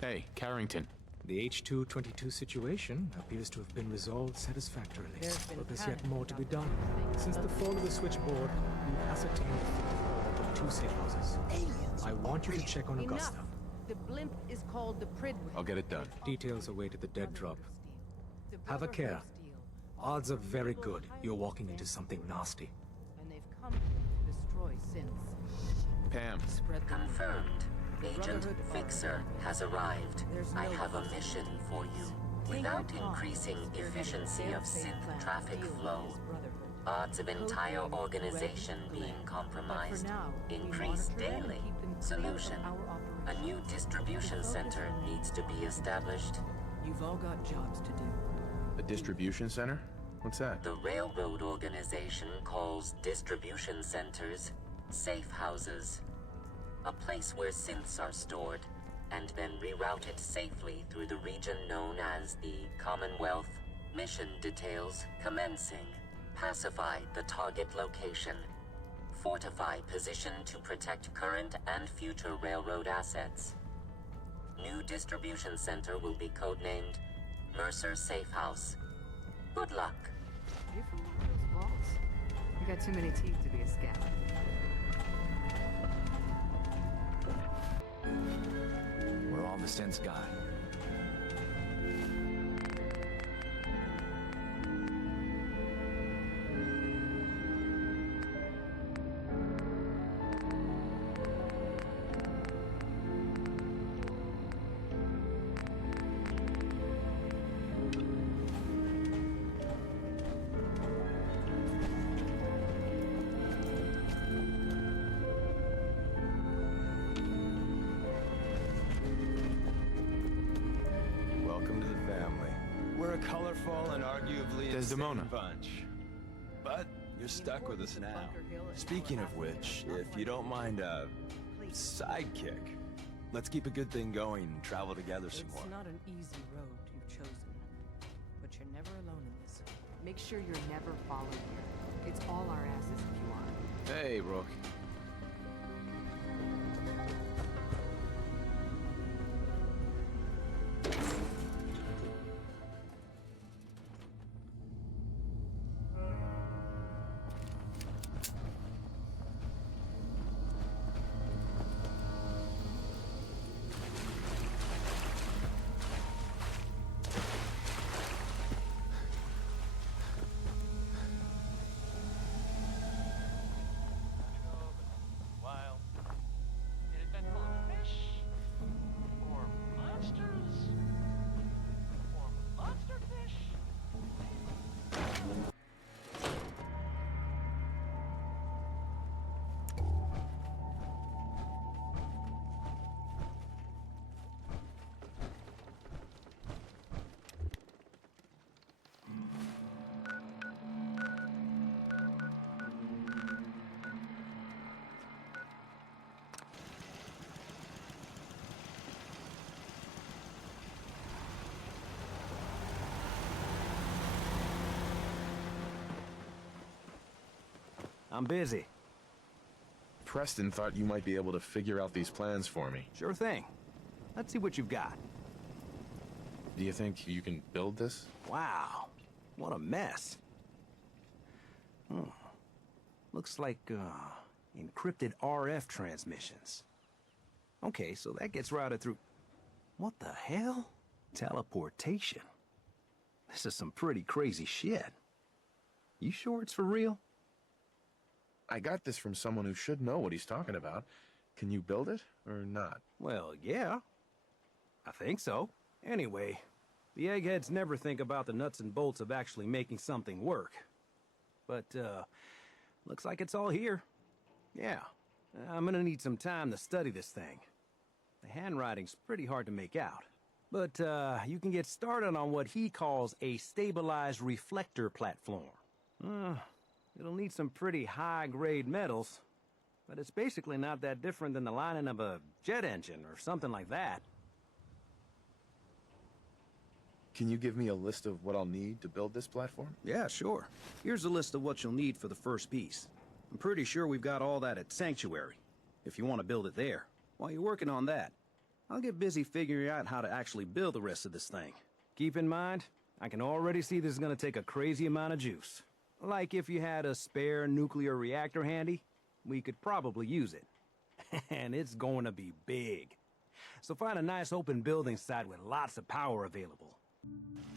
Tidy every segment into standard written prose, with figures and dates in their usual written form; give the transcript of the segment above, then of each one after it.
Hey, Carrington. The H-222 situation appears to have been resolved satisfactorily, but there's yet more to be done. Since the fall of the switchboard, we've ascertained the fall of 2 safe houses. Aliens! I want you to check on Augusta. Enough! The blimp is called the Pridwood. I'll get it done. Details await at the dead drop. Have a care. Odds are very good you're walking into something nasty. And they've come to destroy since. Pam. Spread the Confirmed. Agent Brotherhood Fixer has arrived. There's I no have a mission for you. Without increasing efficiency of synth traffic flow, odds of entire organization being compromised increase daily. Solution. A new distribution center needs to be established. You've all got jobs to do. A distribution center? What's that? The railroad organization calls distribution centers safe houses. A place where synths are stored and then rerouted safely through the region known as the Commonwealth. Mission details commencing. Pacify the target location. Fortify position to protect current and future railroad assets. New distribution center will be codenamed Mercer Safe House. Good luck. You from one of those vaults? You got too many teeth to be a scout. We're all the synths got. Colorful and arguably Desdemona. insane bunch. But you're stuck with us now. Speaking of which, if you don't mind a sidekick, let's keep a good thing going and travel together some more. It's not an easy road you've chosen, but you're never alone in this. Make sure you're never followed here. It's all our asses if you are. Hey, Rook. I'm busy. Preston thought you might be able to figure out these plans for me. Sure thing. Let's see what you've got. Do you think you can build this? Wow. What a mess. Looks like, encrypted RF transmissions. Okay, so that gets routed through... What the hell? Teleportation. This is some pretty crazy shit. You sure it's for real? I got this from someone who should know what he's talking about. Can you build it, or not? Well, yeah. I think so. Anyway, the eggheads never think about the nuts and bolts of actually making something work. But, looks like it's all here. Yeah. I'm gonna need some time to study this thing. The handwriting's pretty hard to make out. But, you can get started on what he calls a stabilized reflector platform. It'll need some pretty high-grade metals. but it's basically not that different than the lining of a jet engine or something like that. Can you give me a list of what I'll need to build this platform? Yeah, sure. Here's a list of what you'll need for the first piece. I'm pretty sure we've got all that at Sanctuary, if you want to build it there. While you're working on that, I'll get busy figuring out how to actually build the rest of this thing. Keep in mind, I can already see this is gonna take a crazy amount of juice. Like if you had a spare nuclear reactor handy, we could probably use it. And it's going to be big. So find a nice open building site with lots of power available.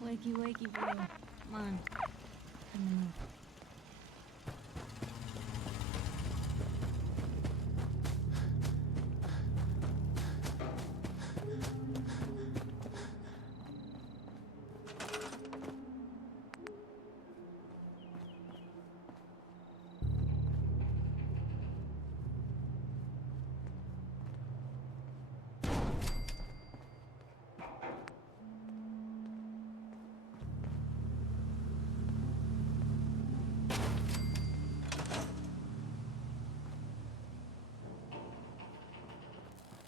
Wakey, wakey, bro. Come on. Come on.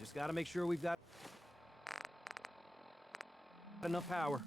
Just gotta make sure we've got enough power.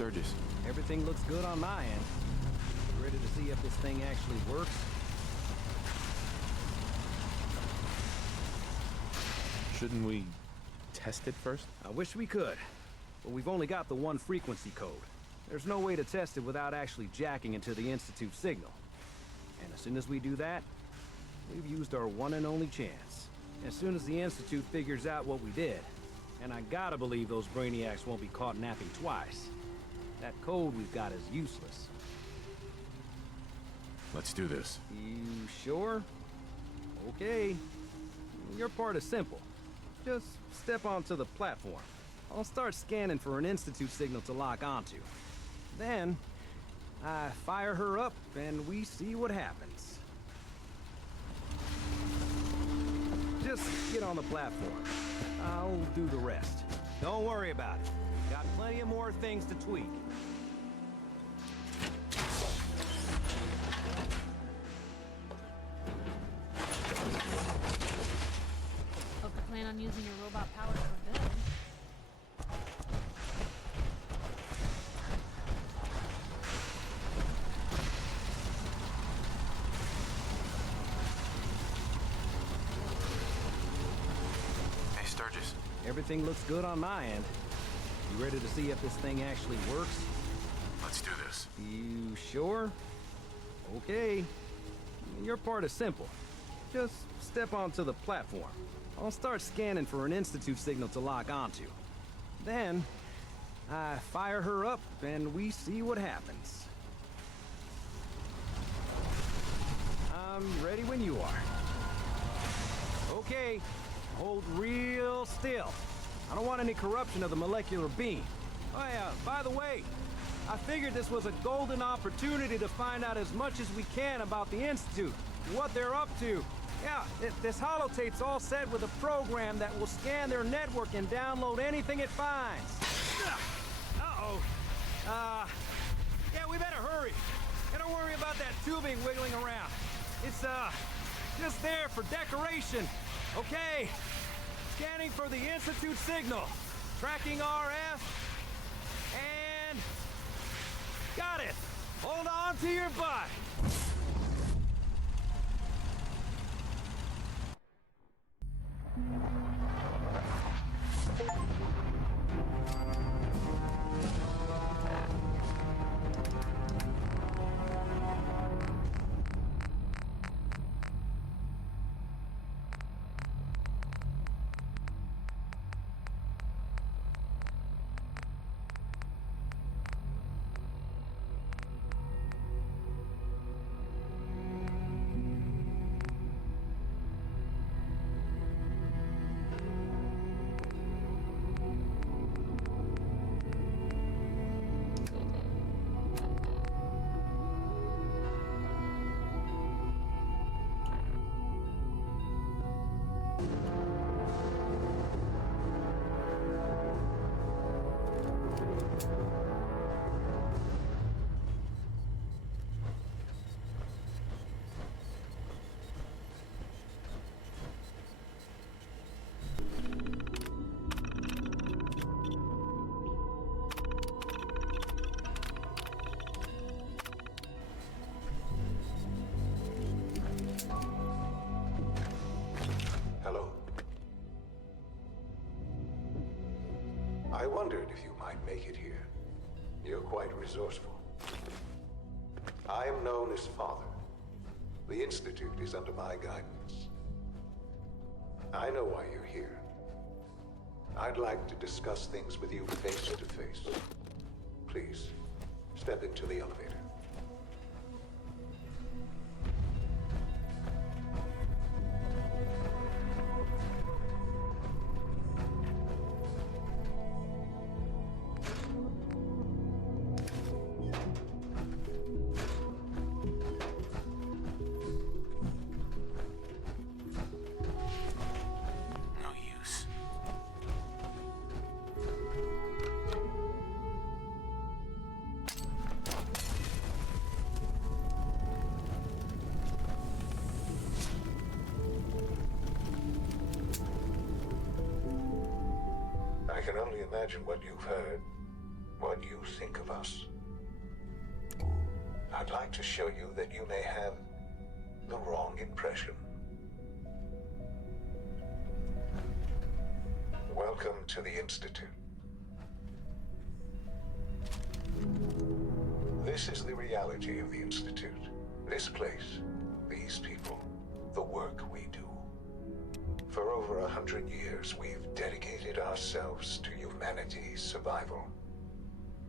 Sturgis. Everything looks good on my end. You ready to see if this thing actually works? Shouldn't we test it first? I wish we could, but we've only got the one frequency code. There's no way to test it without actually jacking into the Institute signal. And as soon as we do that, we've used our one and only chance. As soon as the Institute figures out what we did, and I gotta believe those brainiacs won't be caught napping twice, that code we've got is useless. Let's do this. You sure? Okay. Your part is simple. Just step onto the platform. I'll start scanning for an Institute signal to lock onto. Then, I fire her up and we see what happens. Just get on the platform. I'll do the rest. Don't worry about it. Got plenty of more things to tweak. Hope you plan on using your robot powers for good. Hey, Sturgis. Everything looks good on my end. You ready to see if this thing actually works? Let's do this. You sure? Okay. Your part is simple. Just step onto the platform. I'll start scanning for an Institute signal to lock onto. Then, I fire her up and we see what happens. I'm ready when you are. Okay, hold real still. I don't want any corruption of the molecular beam. Oh yeah, by the way, I figured this was a golden opportunity to find out as much as we can about the Institute, what they're up to. Yeah, this holotape's all set with a program that will scan their network and download anything it finds. Uh-oh. Yeah, we better hurry. And don't worry about that tubing wiggling around. It's, just there for decoration. Okay. Scanning for the Institute signal. Tracking RF. And... got it. Hold on to your butt. Hello. I wondered if you might make it here. You're quite resourceful. I am known as Father. The Institute is under my guidance. I know why you're here. I'd like to discuss things with you face to face. Please, step into the elevator. No use. I can only imagine what you've heard. what you think of us. I'd like to show you that you may have the wrong impression. Welcome to the Institute. This is the reality of the Institute. This place, these people, the work we do. For over 100 years, we've dedicated ourselves to humanity's survival.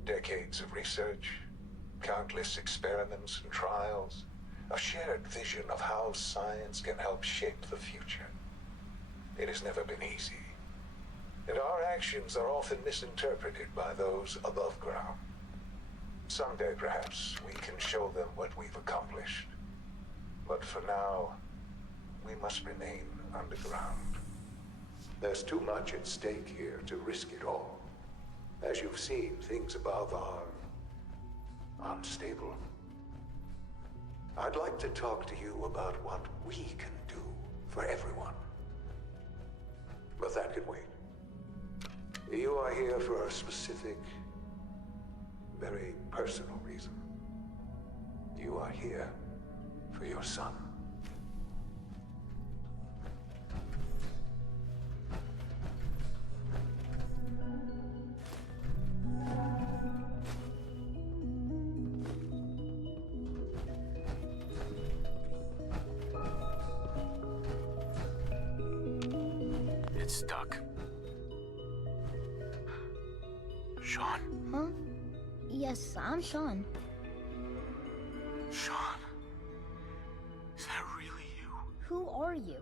Decades of research, countless experiments and trials, a shared vision of how science can help shape the future. It has never been easy, and our actions are often misinterpreted by those above ground. Someday, perhaps, we can show them what we've accomplished. But for now, we must remain underground. There's too much at stake here to risk it all. As you've seen, things above are unstable. I'd like to talk to you about what we can do for everyone. But that can wait. You are here for a specific, very personal reason. You are here for your son. It's stuck. Sean? Huh? Yes, I'm Sean. Sean? Is that really you? Who are you?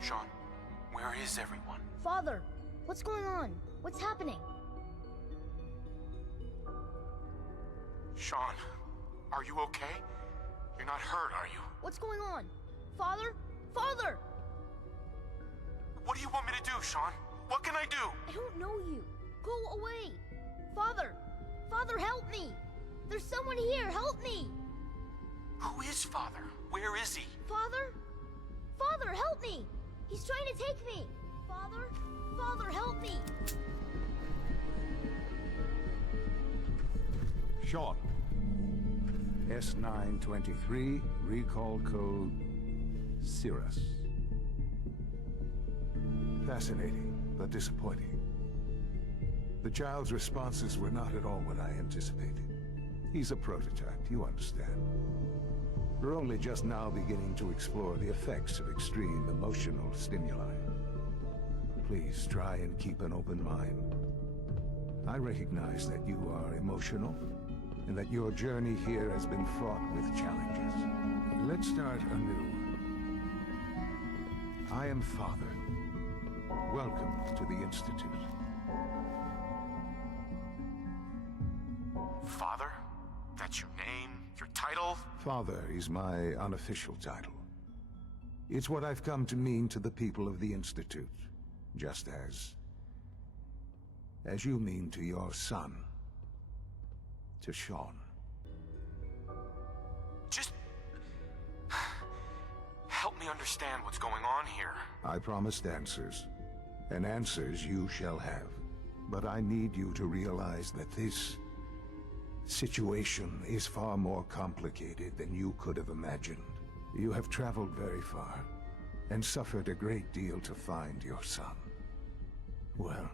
Sean, where is everyone? Father, what's going on? What's happening? Sean, are you okay? You're not hurt, are you? What's going on? Father? Father! What do you want me to do, Sean? What can I do? I don't know you. Go away. Father! Father, help me! There's someone here, help me! Who is Father? Where is he? Father? Father, help me! He's trying to take me! Father? Father, help me! Sean. S923, recall code Cirrus. Fascinating, but disappointing. The child's responses were not at all what I anticipated. He's a prototype, you understand. We're only just now beginning to explore the effects of extreme emotional stimuli. Please try and keep an open mind. I recognize that you are emotional, and that your journey here has been fraught with challenges. Let's start anew. I am Father. Welcome to the Institute. Father? That's your name? Your title? Father is my unofficial title. It's what I've come to mean to the people of the Institute, just as you mean to your son, to Sean. Just help me understand what's going on here. I promised answers, and answers you shall have. But I need you to realize that this situation is far more complicated than you could have imagined. You have traveled very far, and suffered a great deal to find your son. Well,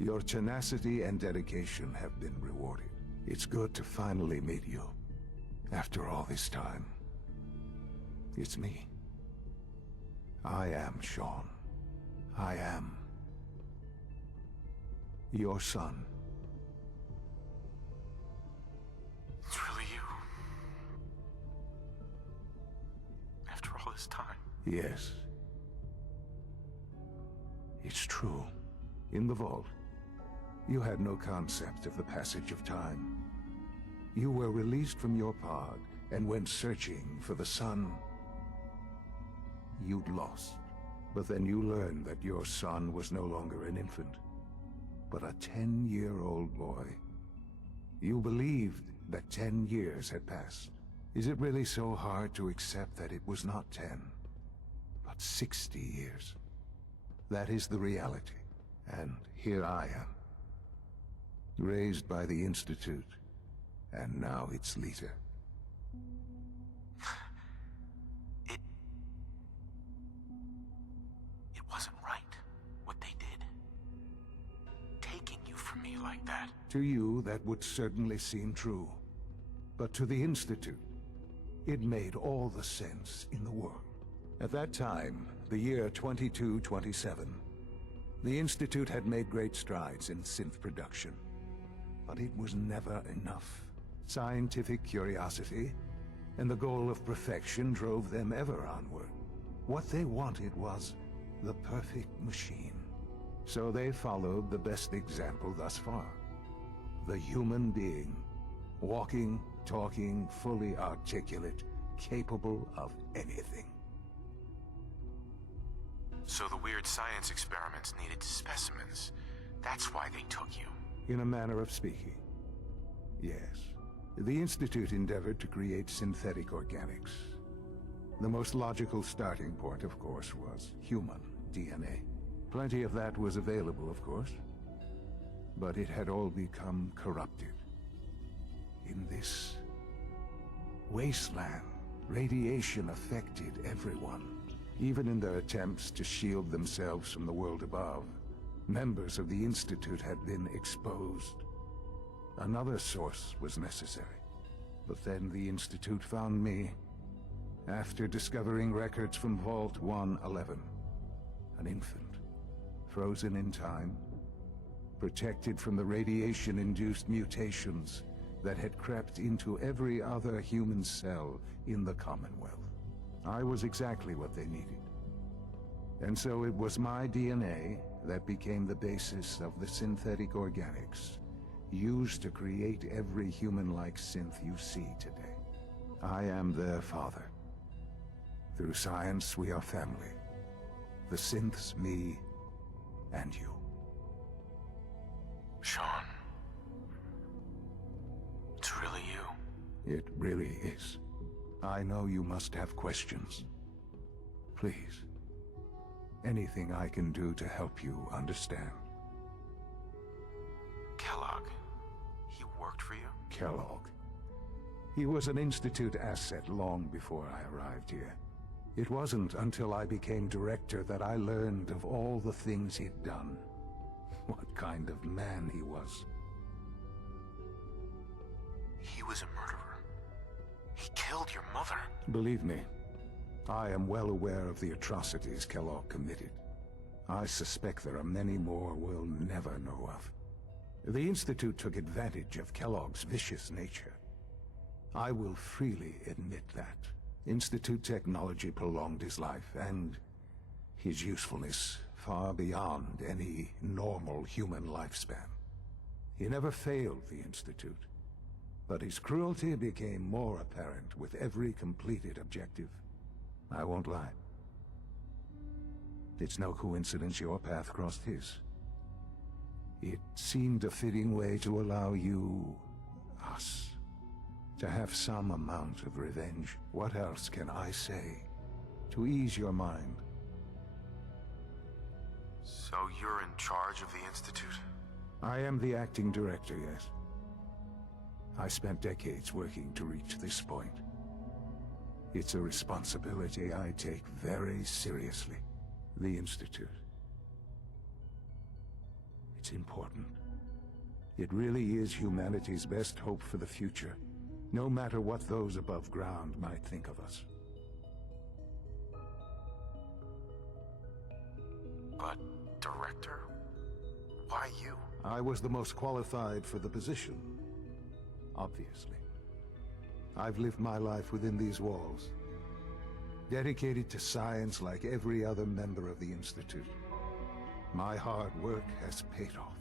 your tenacity and dedication have been rewarded. It's good to finally meet you, after all this time. It's me. I am Sean. I am your son. It's really you. After all this time. Yes. It's true. In the vault, you had no concept of the passage of time. You were released from your pod and went searching for the son you'd lost. But then you learned that your son was no longer an infant, but a 10-year-old boy. You believed that 10 years had passed. Is it really so hard to accept that it was not 10, but 60 years? That is the reality, and here I am, raised by the Institute, and now its leader. It wasn't right, what they did. Taking you from me like that. To you, that would certainly seem true. But to the Institute, it made all the sense in the world. At that time, the year 2227, the Institute had made great strides in synth production. But it was never enough. Scientific curiosity and the goal of perfection drove them ever onward. What they wanted was the perfect machine. So they followed the best example thus far. The human being. Walking, talking, fully articulate, capable of anything. So the weird science experiments needed specimens. That's why they took you. In a manner of speaking. Yes. The Institute endeavored to create synthetic organics. The most logical starting point, of course, was human DNA. Plenty of that was available, of course. But it had all become corrupted. In this wasteland, radiation affected everyone. Even in their attempts to shield themselves from the world above, members of the Institute had been exposed. Another source was necessary. But then the Institute found me, after discovering records from Vault 111. An infant, frozen in time, protected from the radiation-induced mutations that had crept into every other human cell in the Commonwealth. I was exactly what they needed. And so it was my DNA that became the basis of the synthetic organics used to create every human-like synth you see today. I am their father. Through science, we are family. The synths, me, and you. Sean. It's really you. It really is. I know you must have questions. Please. Anything I can do to help you understand. Kellogg. He worked for you? Kellogg. He was an Institute asset long before I arrived here. It wasn't until I became director that I learned of all the things he'd done. What kind of man he was. He was a murderer. He killed your mother. Believe me, I am well aware of the atrocities Kellogg committed. I suspect there are many more we'll never know of. The Institute took advantage of Kellogg's vicious nature. I will freely admit that. Institute technology prolonged his life, and his usefulness far beyond any normal human lifespan. He never failed the Institute, but his cruelty became more apparent with every completed objective. I won't lie. It's no coincidence your path crossed his. It seemed a fitting way to allow you, us, to have some amount of revenge. What else can I say to ease your mind? So you're in charge of the Institute? I am the acting director, yes. I spent decades working to reach this point. It's a responsibility I take very seriously. The Institute. It's important. It really is humanity's best hope for the future, no matter what those above ground might think of us. But, director? Why you? I was the most qualified for the position, obviously. I've lived my life within these walls, dedicated to science like every other member of the Institute. My hard work has paid off.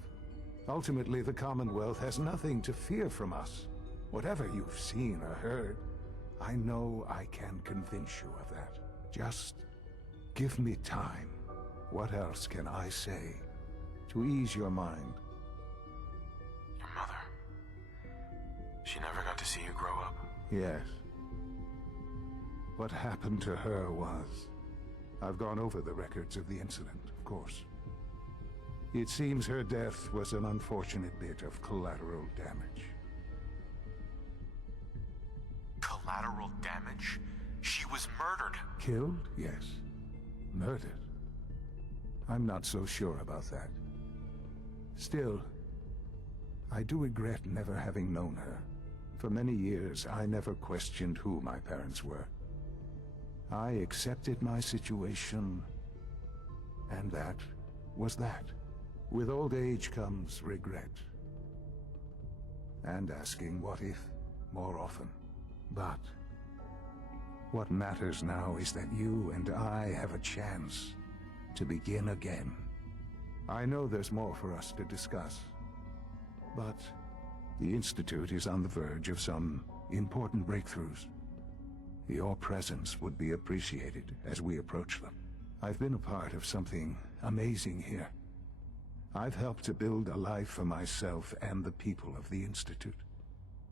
Ultimately, the Commonwealth has nothing to fear from us. Whatever you've seen or heard, I know I can convince you of that. Just give me time. What else can I say to ease your mind? Your mother. She never got to see you grow up? Yes. What happened to her was... I've gone over the records of the incident, of course. It seems her death was an unfortunate bit of collateral damage. Collateral damage? She was murdered. Killed? Yes. Murdered? I'm not so sure about that. Still, I do regret never having known her. For many years, I never questioned who my parents were. I accepted my situation, and that was that. With old age comes regret. And asking what if more often. But what matters now is that you and I have a chance to begin again. I know there's more for us to discuss, but the Institute is on the verge of some important breakthroughs. Your presence would be appreciated as we approach them. I've been a part of something amazing here. I've helped to build a life for myself and the people of the Institute.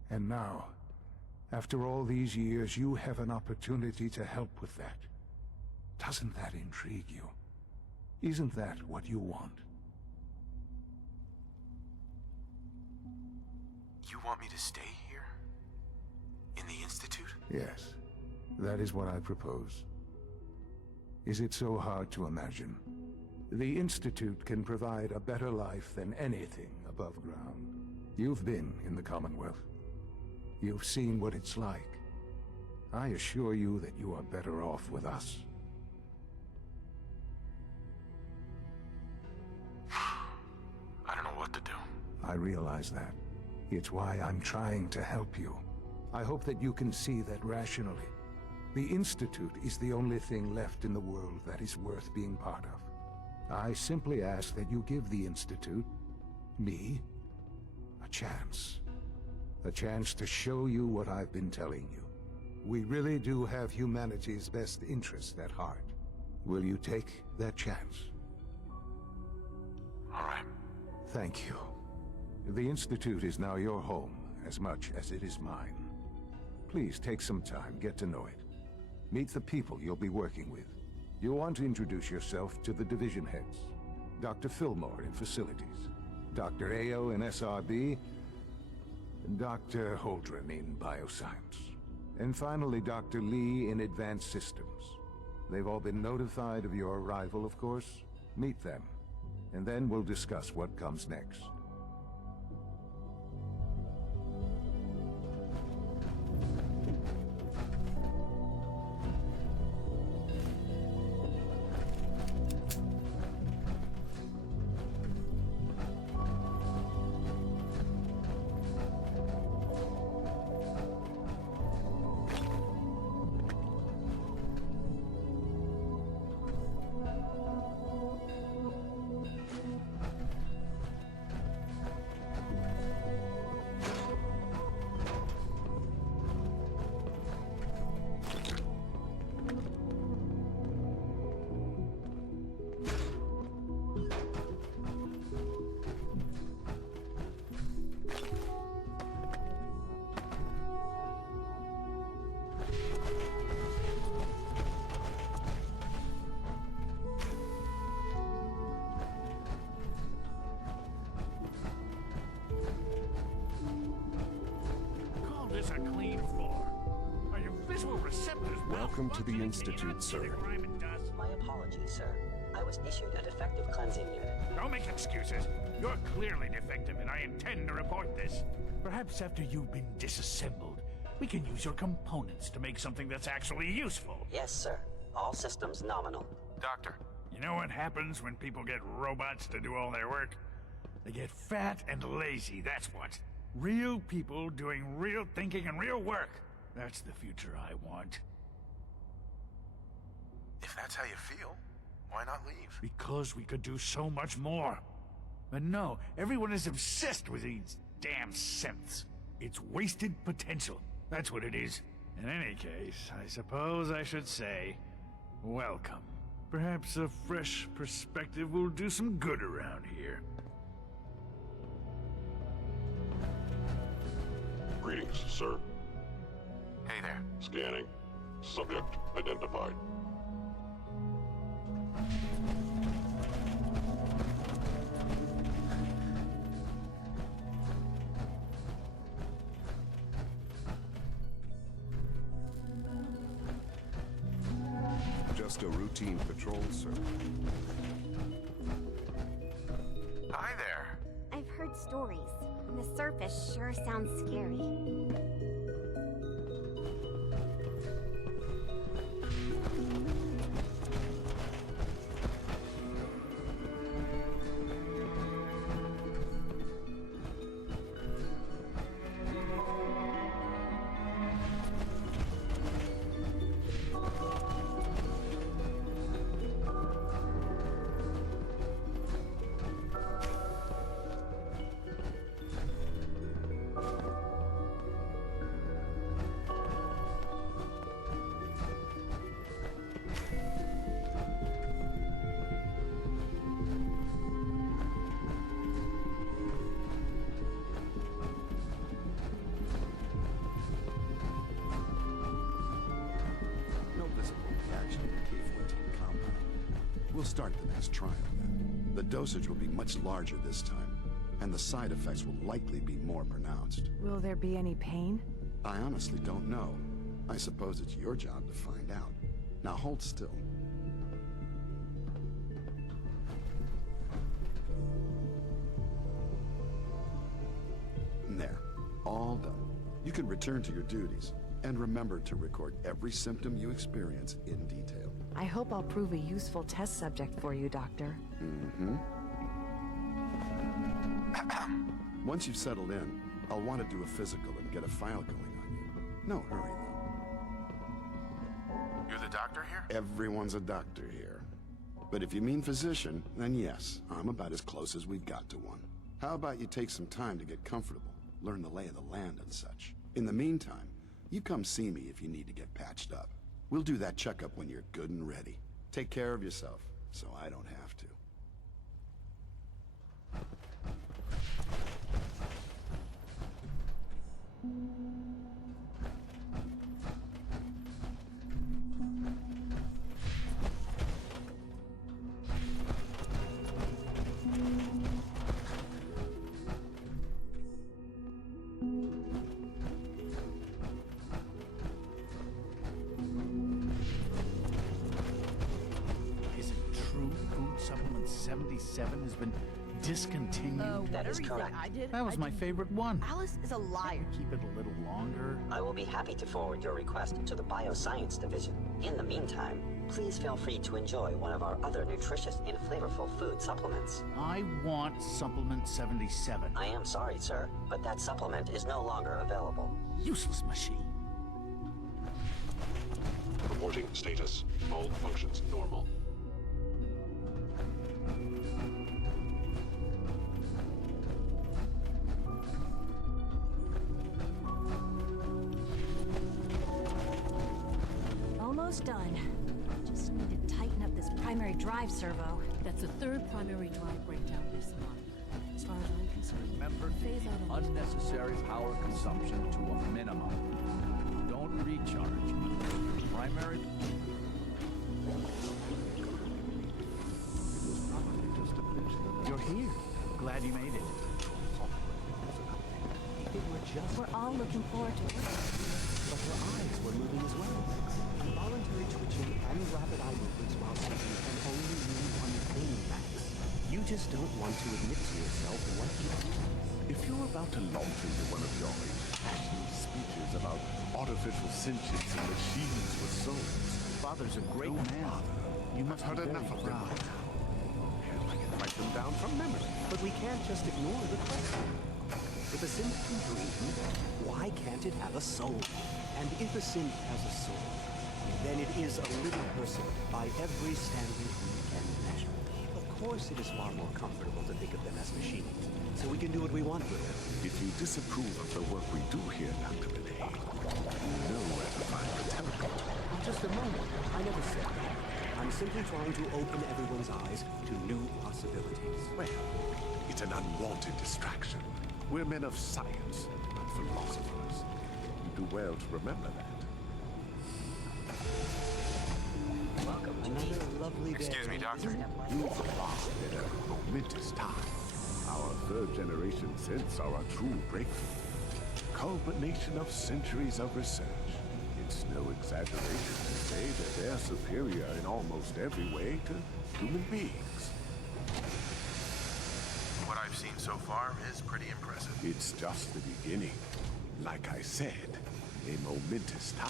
And now, after all these years, you have an opportunity to help with that. Doesn't that intrigue you? Isn't that what you want? You want me to stay here? In the Institute? Yes, that is what I propose. Is it so hard to imagine? The Institute can provide a better life than anything above ground. You've been in the Commonwealth. You've seen what it's like. I assure you that you are better off with us. I don't know what to do. I realize that. It's why I'm trying to help you. I hope that you can see that rationally. The Institute is the only thing left in the world that is worth being part of. I simply ask that you give the Institute, me, a chance. A chance to show you what I've been telling you. We really do have humanity's best interest at heart. Will you take that chance? All right. Thank you. The Institute is now your home, as much as it is mine. Please take some time, get to know it. Meet the people you'll be working with. You'll want to introduce yourself to the division heads. Dr. Fillmore in Facilities, Dr. Ao in SRB, and Dr. Holdren in Bioscience. And finally, Dr. Lee in Advanced Systems. They've all been notified of your arrival, of course. Meet them, and then we'll discuss what comes next. A clean floor. Are your visual receptors Welcome to the Institute, sir. My apologies, sir. I was issued a defective cleansing unit. Don't make excuses. You're clearly defective, and I intend to report this. Perhaps after you've been disassembled, we can use your components to make something that's actually useful. Yes, sir. All systems nominal. Doctor, you know what happens when people get robots to do all their work? They get fat and lazy, that's what. Real people doing real thinking and real work. That's the future I want. If that's how you feel, why not leave? Because we could do so much more. But no, everyone is obsessed with these damn synths. It's wasted potential. That's what it is. In any case, I suppose I should say, welcome. Perhaps a fresh perspective will do some good around here. Greetings, sir. Hey there. Scanning. Subject identified. Just a routine patrol, sir. Hi there. I've heard stories, and the surface sure sounds scary. We'll start the next trial then. The dosage will be much larger this time, and the side effects will likely be more pronounced. Will there be any pain? I honestly don't know. I suppose it's your job to find out. Now hold still. There. All done. You can return to your duties. And remember to record every symptom you experience in detail. I hope I'll prove a useful test subject for you, Doctor. Mm-hmm. Once you've settled in, I'll want to do a physical and get a file going on you. No hurry, though. You're the doctor here? Everyone's a doctor here. But if you mean physician, then yes, I'm about as close as we've got to one. How about you take some time to get comfortable, learn the lay of the land and such. In the meantime, you come see me if you need to get patched up. We'll do that checkup when you're good and ready. Take care of yourself, so I don't have to. Is it true food supplement 77 has been discontinued? That is correct. That was my favorite one. Alice is a liar. Keep it a little longer. I will be happy to forward your request to the Bioscience Division. In the meantime, please feel free to enjoy one of our other nutritious and flavorful food supplements. I want supplement 77. I am sorry, sir, but that supplement is no longer available. Useless machine. Reporting status. All functions normal. Almost done. Just need to tighten up this primary drive servo. That's the third primary drive breakdown this month. As far as I'm concerned, Remember to phase keep out of unnecessary power consumption to a minimum. Don't recharge unless your primary... You're here. Glad you made it. We're all looking forward to it. But her eyes were moving as well. Involuntary twitching and rapid eye movements while speaking can only mean one thing, Max. You just don't want to admit to yourself what you do. If you're about to launch into one of your impassioned speeches about artificial sentience and machines with souls, Father's a great man. You must have heard enough of them by now. I can write them down from memory. But we can't just ignore the question. If a synth can dream, why can't it have a soul? And if a synth has a soul, then it is a living person by every standard we can measure. Of course, it is far more comfortable to think of them as machines, so we can do what we want with them. If you disapprove of the work we do here, Dr. Binet, you know where to find the teleport. Just a moment. I never said that. I'm simply trying to open everyone's eyes to new possibilities. Well, it's an unwanted distraction. We're men of science, not philosophers. You do well to remember that. Welcome to Another lovely day. Excuse me, Doctor. You've arrived at a momentous time. Our third-generation synths are a true breakthrough. Culmination of centuries of research. It's no exaggeration to say that they're superior in almost every way to human beings. What I've seen so far is pretty impressive. It's just the beginning. Like I said, a momentous time.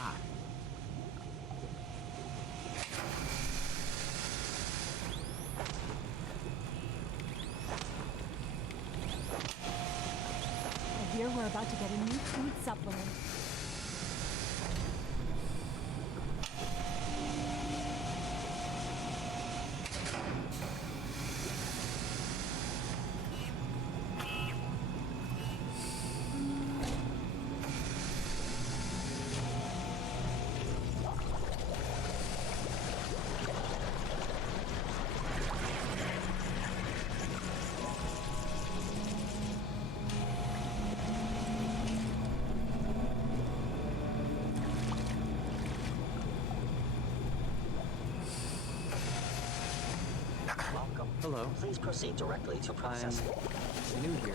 I hear we're about to get a new food supplement. Welcome. Hello. Please proceed directly to processing. I'm new here.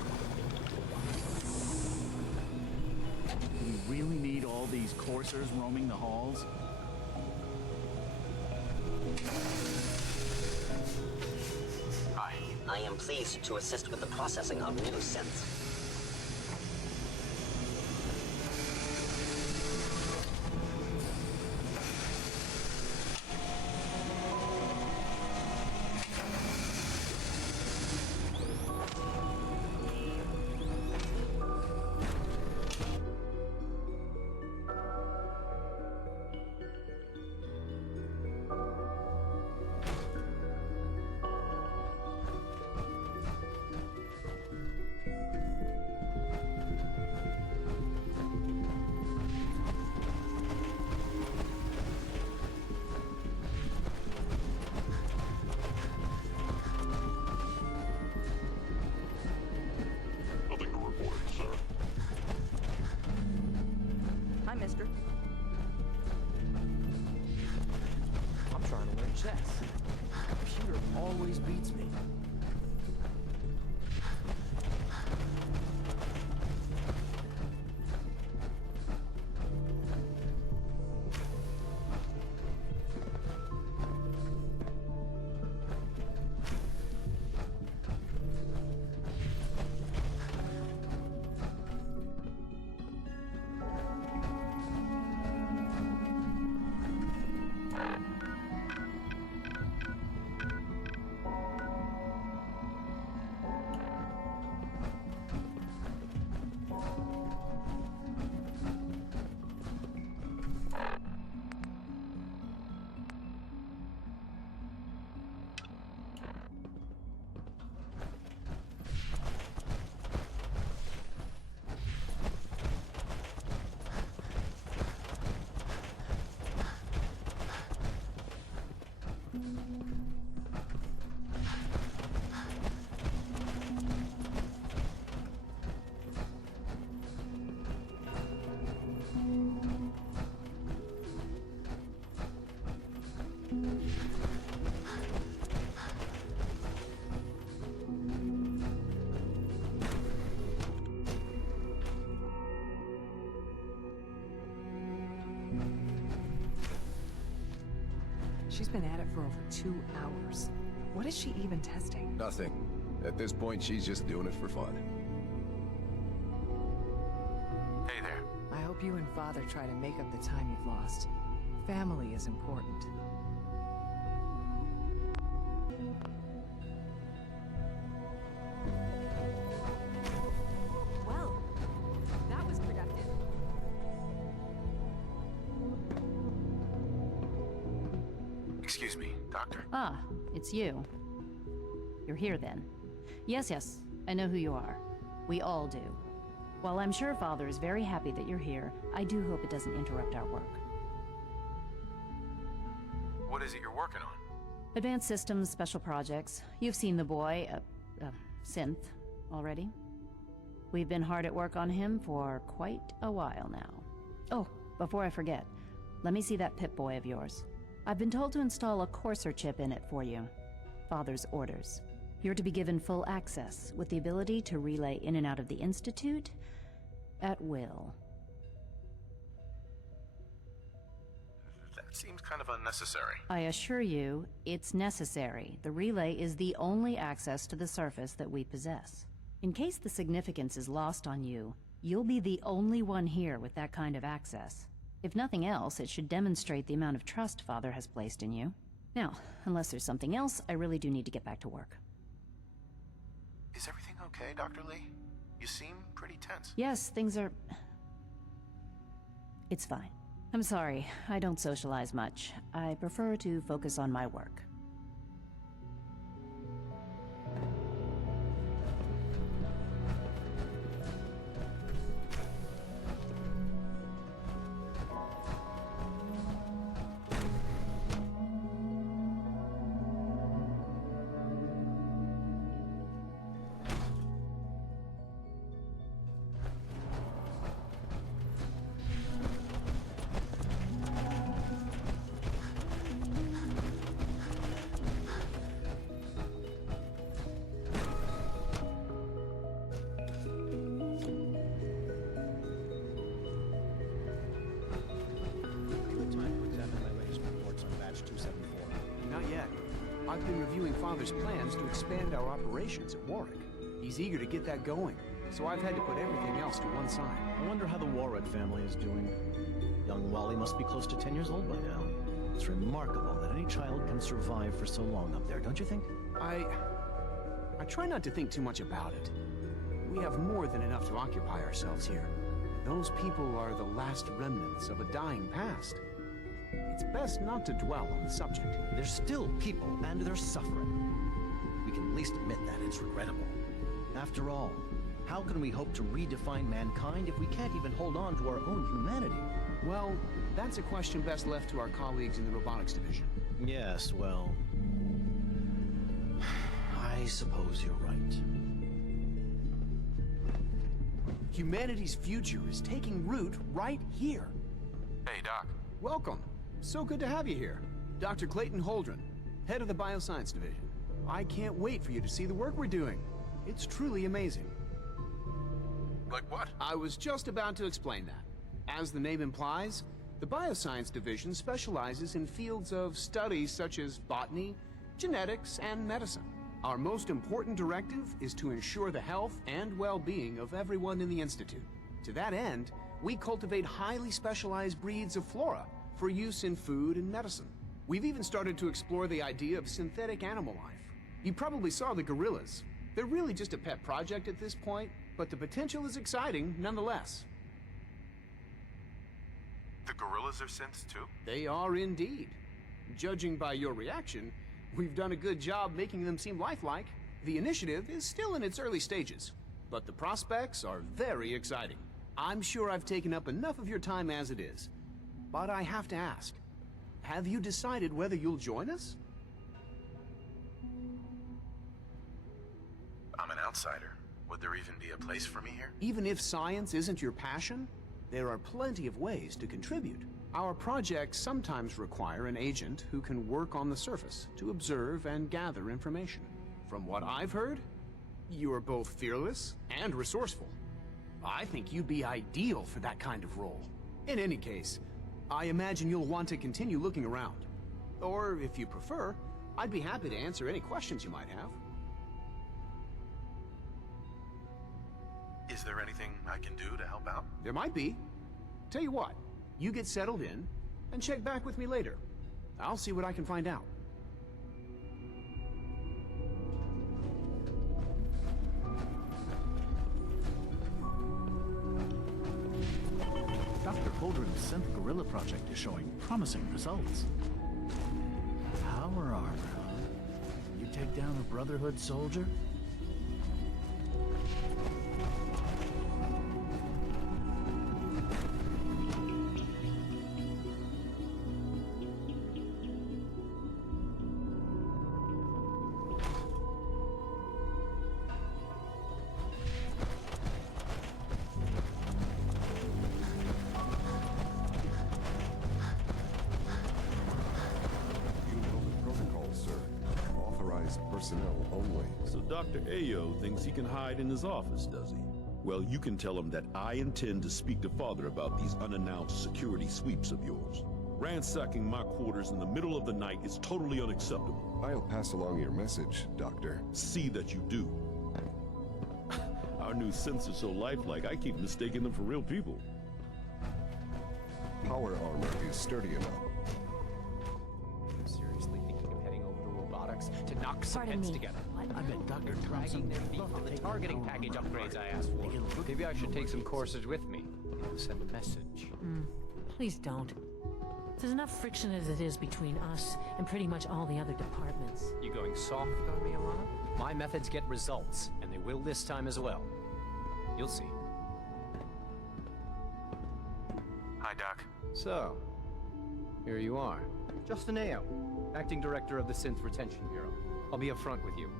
We really need all these coursers roaming the halls? Hi. I am pleased to assist with the processing of new synths. Nothing to report, sir. Hi, mister. I'm trying to learn chess. Computer always beats me. She's been at it for over 2 hours. What is she even testing? Nothing. At this point, she's just doing it for fun. Hey there. I hope you and Father try to make up the time you've lost. Family is important. Well, that was productive. Excuse me, Doctor. Ah, it's you. You're here then. Yes, I know who you are. We all do. While I'm sure Father is very happy that you're here, I do hope it doesn't interrupt our work. What is it you're working on? Advanced systems, special projects. You've seen the boy, Synth, already. We've been hard at work on him for quite a while now. Oh, before I forget, let me see that Pip-Boy of yours. I've been told to install a courser chip in it for you. Father's orders. You're to be given full access, with the ability to relay in and out of the Institute at will. It seems kind of unnecessary. I assure you, it's necessary. The relay is the only access to the surface that we possess. In case the significance is lost on you, you'll be the only one here with that kind of access. If nothing else, it should demonstrate the amount of trust Father has placed in you. Now, unless there's something else, I really do need to get back to work. Is everything okay, Dr. Lee? You seem pretty tense. Yes, things are... It's fine. I'm sorry, I don't socialize much. I prefer to focus on my work. I've been reviewing Father's plans to expand our operations at Warwick. He's eager to get that going, so I've had to put everything else to one side. I wonder how the Warwick family is doing. Young Wally must be close to 10 years old by now. It's remarkable that any child can survive for so long up there, don't you think? I try not to think too much about it. We have more than enough to occupy ourselves here. Those people are the last remnants of a dying past. It's best not to dwell on the subject. They're still people, and they're suffering. We can at least admit that it's regrettable. After all, how can we hope to redefine mankind if we can't even hold on to our own humanity? Well, that's a question best left to our colleagues in the robotics division. Yes, well... I suppose you're right. Humanity's future is taking root right here. Hey, Doc. Welcome. So good to have you here. Dr. Clayton Holdren, head of the Bioscience Division. I can't wait for you to see the work we're doing. It's truly amazing. Like what? I was just about to explain that. As the name implies, the Bioscience Division specializes in fields of studies such as botany, genetics, and medicine. Our most important directive is to ensure the health and well-being of everyone in the Institute. To that end, we cultivate highly specialized breeds of flora for use in food and medicine. We've even started to explore the idea of synthetic animal life. You probably saw the gorillas. They're really just a pet project at this point, but the potential is exciting nonetheless. The gorillas are synths too? They are indeed. Judging by your reaction, we've done a good job making them seem lifelike. The initiative is still in its early stages, but the prospects are very exciting. I'm sure I've taken up enough of your time as it is, but I have to ask, have you decided whether you'll join us? I'm an outsider. Would there even be a place for me here? Even if science isn't your passion, there are plenty of ways to contribute. Our projects sometimes require an agent who can work on the surface to observe and gather information. From what I've heard, you are both fearless and resourceful. I think you'd be ideal for that kind of role. In any case, I imagine you'll want to continue looking around. Or, if you prefer, I'd be happy to answer any questions you might have. Is there anything I can do to help out? There might be. Tell you what, you get settled in, and check back with me later. I'll see what I can find out. Dr. Holdren's synth gorilla project is showing promising results. Power armor, huh? You take down a Brotherhood soldier? Personnel only. So Dr. Ayo thinks he can hide in his office, does he? Well, you can tell him that I intend to speak to Father about these unannounced security sweeps of yours. Ransacking my quarters in the middle of the night is totally unacceptable. I'll pass along your message, Doctor. See that you do. Our new synths are so lifelike, I keep mistaking them for real people. Power armor is sturdy enough. Seriously thinking of heading over to robotics to knock some Pardon heads me. together? I bet Dr. Dragging Thompson... their feet for the targeting package upgrades I asked for. Maybe I should take some courses with me. Send a message. Please don't. There's enough friction as it is between us and pretty much all the other departments. You going soft on me, Alana? My methods get results, and they will this time as well. You'll see. Hi, Doc. So, here you are. Justin Ayo, Acting Director of the Synth Retention Bureau. I'll be upfront with you.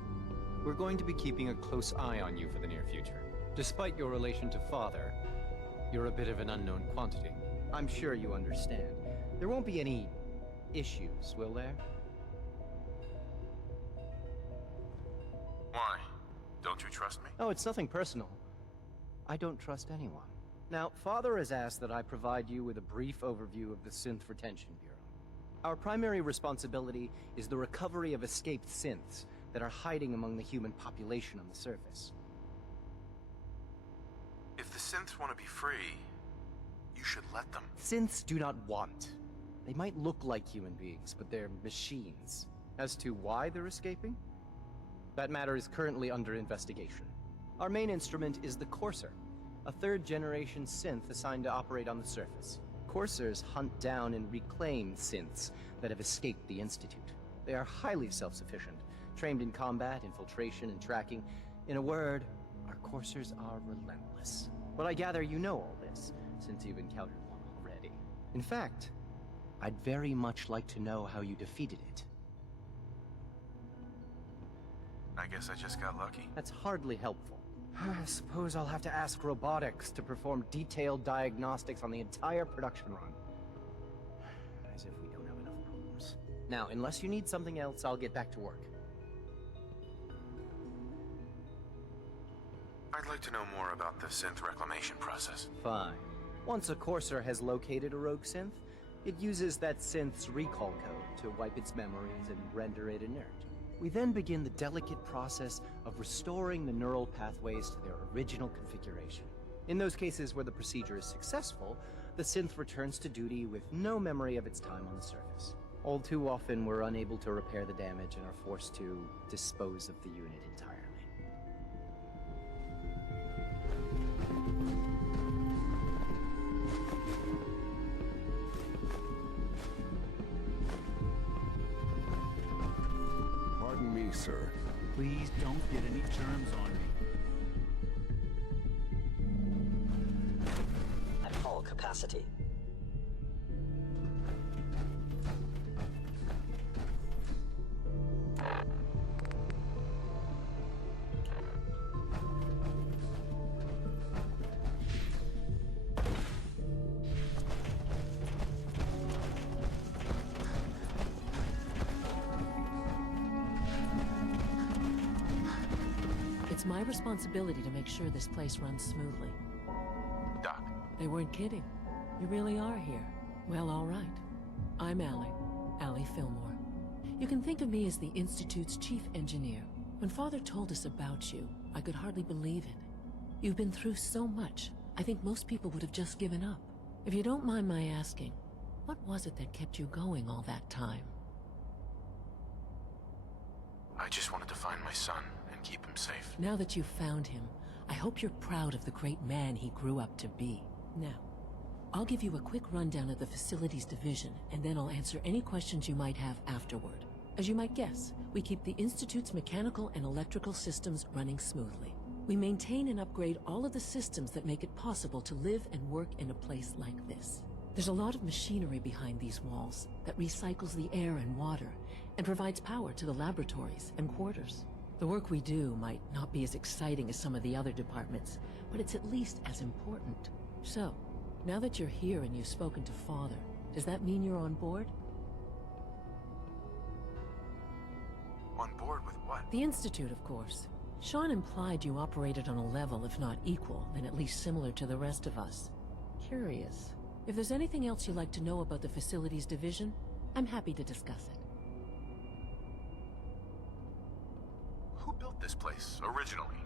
We're going to be keeping a close eye on you for the near future. Despite your relation to Father, you're a bit of an unknown quantity. I'm sure you understand. There won't be any issues, will there? Why? Don't you trust me? Oh, it's nothing personal. I don't trust anyone. Now, Father has asked that I provide you with a brief overview of the Synth Retention Bureau. Our primary responsibility is the recovery of escaped synths that are hiding among the human population on the surface. If the synths want to be free, you should let them. Synths do not want. They might look like human beings, but they're machines. As to why they're escaping? That matter is currently under investigation. Our main instrument is the Courser, a third-generation synth assigned to operate on the surface. Coursers hunt down and reclaim synths that have escaped the Institute. They are highly self-sufficient, trained in combat, infiltration, and tracking. In a word, our Coursers are relentless. But I gather you know all this, since you've encountered one already. In fact, I'd very much like to know how you defeated it. I guess I just got lucky. That's hardly helpful. I suppose I'll have to ask robotics to perform detailed diagnostics on the entire production run. As if we don't have enough problems. Now, unless you need something else, I'll get back to work. I'd like to know more about the synth reclamation process. Fine. Once a Courser has located a rogue synth, it uses that synth's recall code to wipe its memories and render it inert. We then begin the delicate process of restoring the neural pathways to their original configuration. In those cases where the procedure is successful, the synth returns to duty with no memory of its time on the surface. All too often, we're unable to repair the damage and are forced to dispose of the unit entirely. Pardon me, sir. Please don't get any germs on me. At full capacity. It's my responsibility to make sure this place runs smoothly. Doc. They weren't kidding. You really are here. Well, all right. I'm Allie Fillmore. You can think of me as the Institute's chief engineer. When Father told us about you, I could hardly believe it. You've been through so much, I think most people would have just given up. If you don't mind my asking, what was it that kept you going all that time? I just wanted to find my son and keep him safe. Now that you've found him, I hope you're proud of the great man he grew up to be. Now, I'll give you a quick rundown of the Facilities Division, and then I'll answer any questions you might have afterward. As you might guess, we keep the Institute's mechanical and electrical systems running smoothly. We maintain and upgrade all of the systems that make it possible to live and work in a place like this. There's a lot of machinery behind these walls that recycles the air and water and provides power to the laboratories and quarters. The work we do might not be as exciting as some of the other departments, but it's at least as important. So, now that you're here and you've spoken to Father, does that mean you're on board? On board with what? The Institute, of course. Sean implied you operated on a level, if not equal, then at least similar to the rest of us. Curious. If there's anything else you'd like to know about the Facilities Division, I'm happy to discuss it. Who built this place, originally?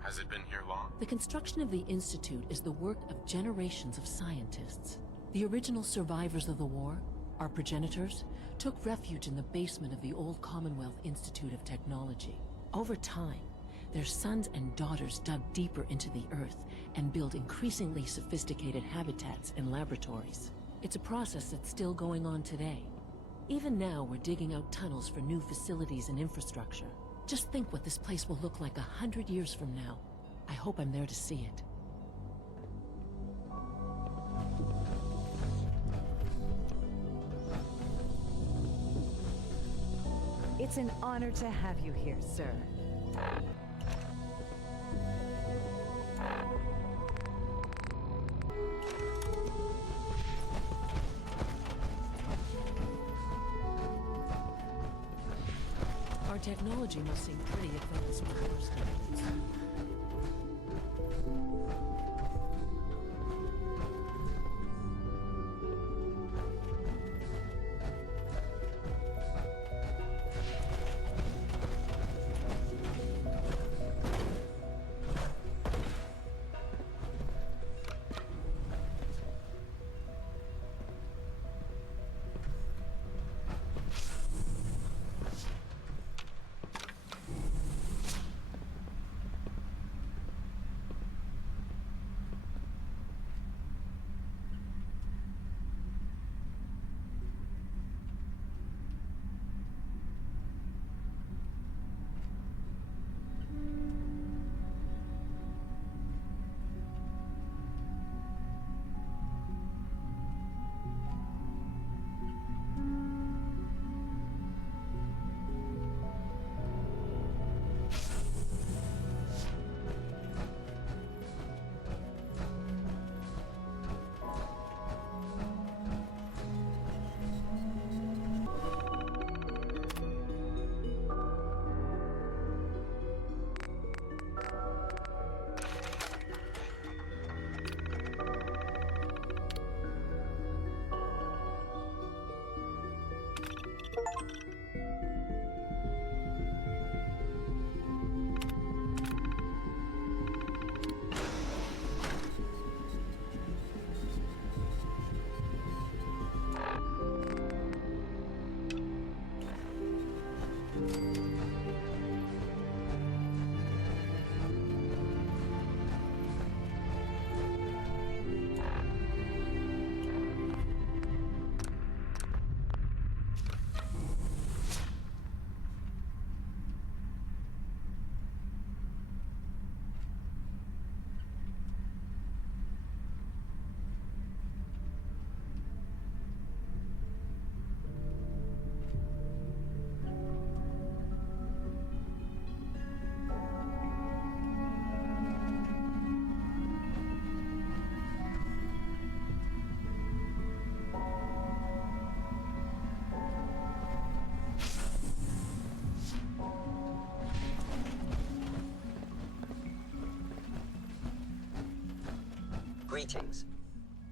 Has it been here long? The construction of the Institute is the work of generations of scientists. The original survivors of the war, our progenitors, took refuge in the basement of the old Commonwealth Institute of Technology. Over time, their sons and daughters dug deeper into the earth and built increasingly sophisticated habitats and laboratories. It's a process that's still going on today. Even now, we're digging out tunnels for new facilities and infrastructure. Just think what this place will look like 100 years from now. I hope I'm there to see it. It's an honor to have you here, sir. Our technology must seem pretty advanced by our standards. Greetings.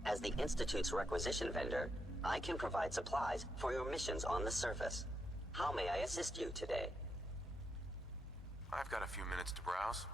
As the Institute's requisition vendor, I can provide supplies for your missions on the surface. How may I assist you today? I've got a few minutes to browse.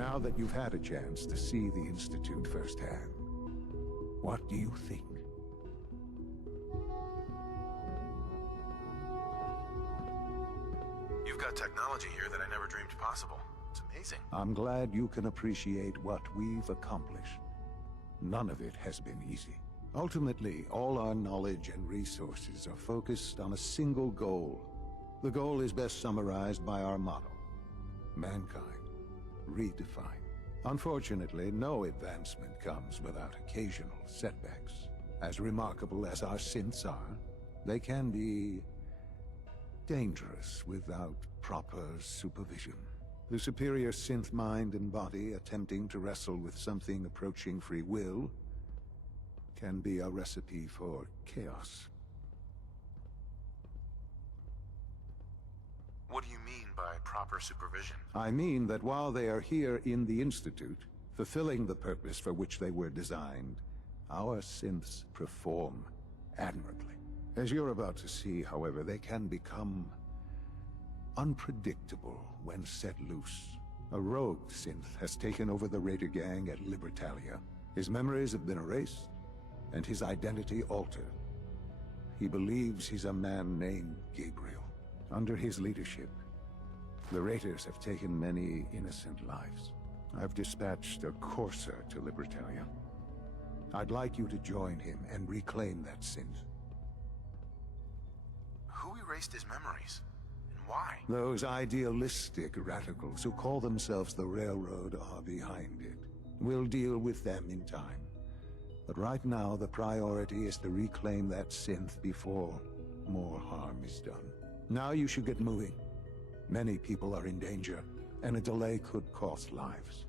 Now that you've had a chance to see the Institute firsthand, what do you think? You've got technology here that I never dreamed possible. It's amazing. I'm glad you can appreciate what we've accomplished. None of it has been easy. Ultimately, all our knowledge and resources are focused on a single goal. The goal is best summarized by our motto: mankind, redefined. Unfortunately, no advancement comes without occasional setbacks. As remarkable as our synths are, they can be dangerous without proper supervision. The superior synth mind and body attempting to wrestle with something approaching free will can be a recipe for chaos. What do you mean by proper supervision? I mean that while they are here in the Institute, fulfilling the purpose for which they were designed, our synths perform admirably. As you're about to see, however, they can become unpredictable when set loose. A rogue synth has taken over the Raider gang at Libertalia. His memories have been erased, and his identity altered. He believes he's a man named Gabriel. Under his leadership, the Raiders have taken many innocent lives. I've dispatched a courser to Libertalia. I'd like you to join him and reclaim that synth. Who erased his memories? And why? Those idealistic radicals who call themselves the Railroad are behind it. We'll deal with them in time. But right now, the priority is to reclaim that synth before more harm is done. Now you should get moving. Many people are in danger, and a delay could cost lives.